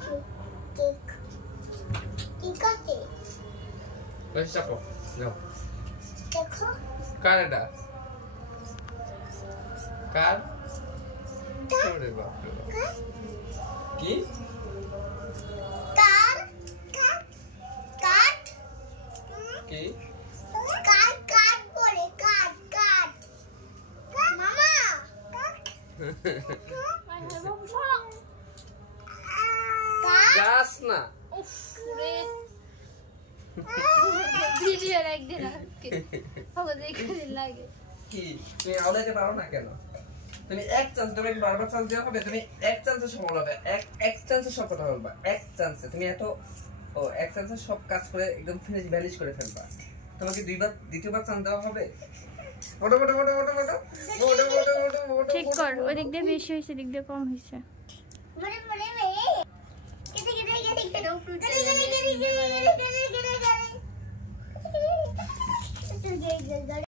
Cake cake আছে বসে চাপো যাও দেখো কার এটা কার ওরে বাপ রে বাপ। কি কার কাট কাট কি কাট কাট বলে কাট কাট মামা গাছ না ভিডিও লাইক দিন হবে দেখে লাগে কি তুমি আওলাইতে পারো না কেন তুমি এক চান্স তুমি বারবার চান্স দেওয়া হবে তুমি এক চান্সে সফল হবে এক চান্সে সব কথা বলবা এক চান্সে তুমি এত এক চান্সে সব কাজ করে একদম ফিনিশ ভ্যানিশ করে ফেলবা তোমাকে দ্বিতীয়বার চান্স দেওয়া হবে ওটা ওটা ওটা ওটা ওটা ওটা ওটা ওটা ওটা ঠিক কর ওই দিক দিয়ে বেশি হয়েছে দিক দিয়ে কম হয়েছে মনে মনে কেটে কেটে কেটে কেটে কেটে